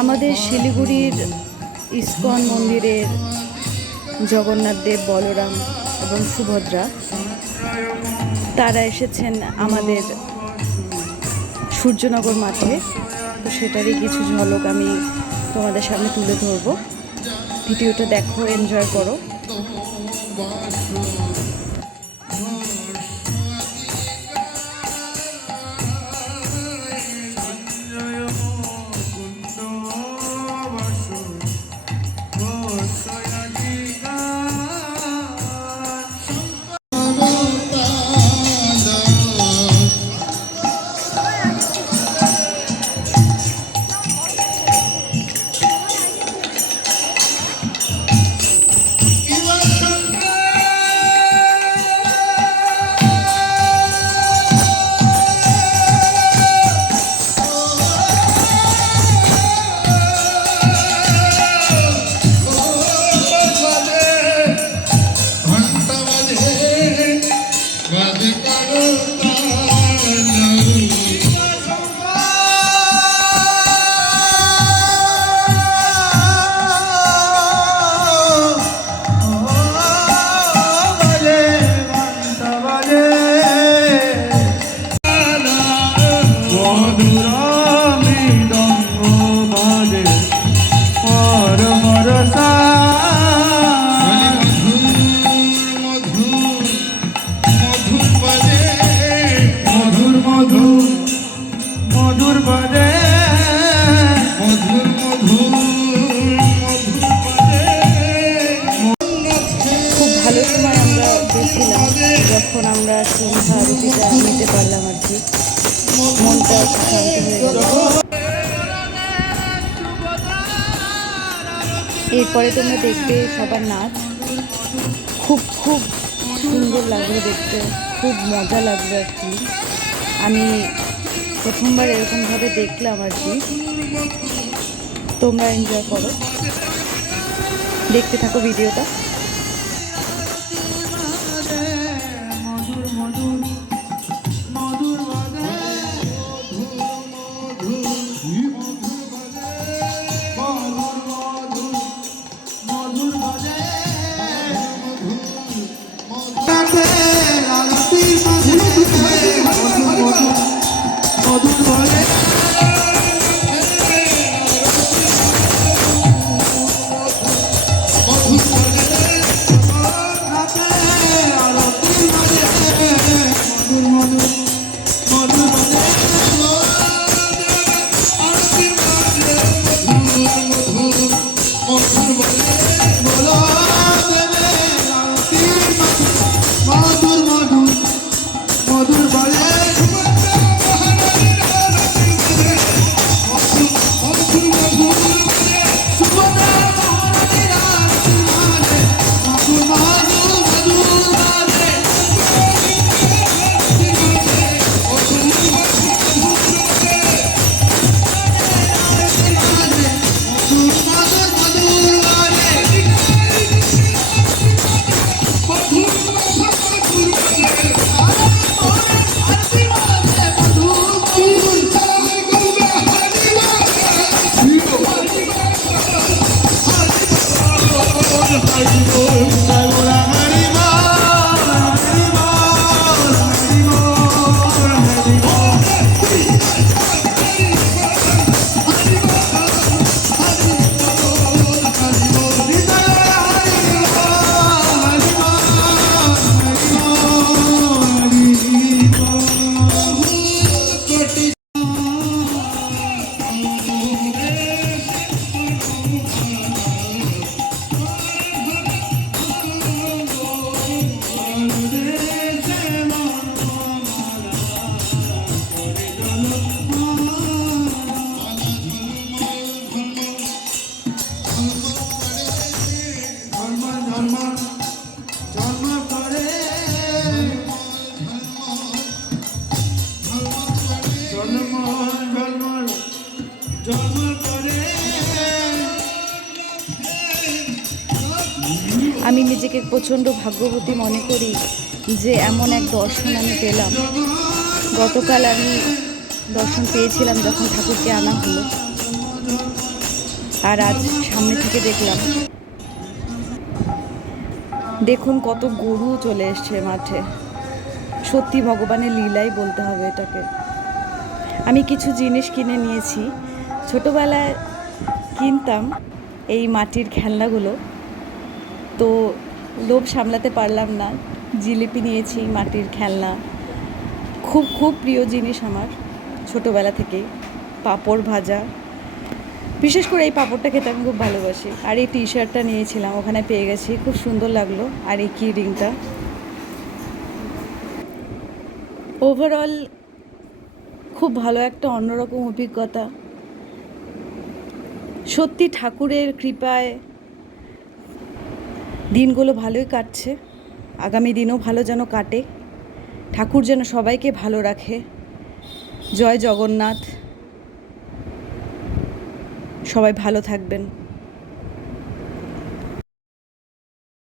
আমাদের শিলিগুড়ির ইস্কন মন্দিরের জগন্নাথ দেব, বলরাম এবং সুভদ্রা তারা এসেছেন আমাদের সূর্যনগর মাঠে। তো সেটারই কিছু ঝলক আমি তোমাদের সামনে তুলে ধরবো। ভিডিওটা দেখো, এনজয় করো। ভালো সময় আমরা পেয়েছিলাম যখন আমরা সন্ধ্যা আরতিটা নিতে পারলাম আর কি, মনটা শান্ত হয়ে গেল। এরপরে তোমরা দেখবে সবার নাচ, খুব খুব সুন্দর লাগবে দেখতে, খুব মজা লাগবে আর কি। আমি প্রথমবার এরকমভাবে দেখলাম আর কি। তোমরা এনজয় করো, দেখতে থাকো ভিডিওটা। আমি নিজেকে প্রচণ্ড ভাগ্যবতী মনে করি যে এমন এক দর্শন আমি পেলাম। গতকাল আমি দর্শন পেয়েছিলাম যখন ঠাকুরকে আনা হলো। আর আজ সামনে থেকে দেখলাম, দেখুন কত গরু চলে এসছে মাঠে। সত্যি ভগবানের লীলাই বলতে হবে এটাকে। আমি কিছু জিনিস কিনে নিয়েছি। ছোটোবেলায় কিনতাম এই মাটির খেলনাগুলো, তো লোভ সামলাতে পারলাম না, জিলিপি নিয়েছি, মাটির খেলনা। খুব খুব প্রিয় জিনিস আমার ছোটোবেলা থেকেই। পাঁপড় ভাজা, বিশেষ করে এই পাঁপড়টা খেতে আমি খুব ভালোবাসি। আর এই টি শার্টটা নিয়েছিলাম, ওখানে পেয়ে গেছি, খুব সুন্দর লাগলো। আর এই কি রিংটা, ওভারঅল খুব ভালো একটা অন্যরকম অভিজ্ঞতা। সত্যি ঠাকুরের কৃপায় দিনগুলো ভালোই কাটছে। আগামী দিনও ভালো যেন কাটে, ঠাকুর যেন সবাইকে ভালো রাখে। জয় জগন্নাথ। সবাই ভালো থাকবেন।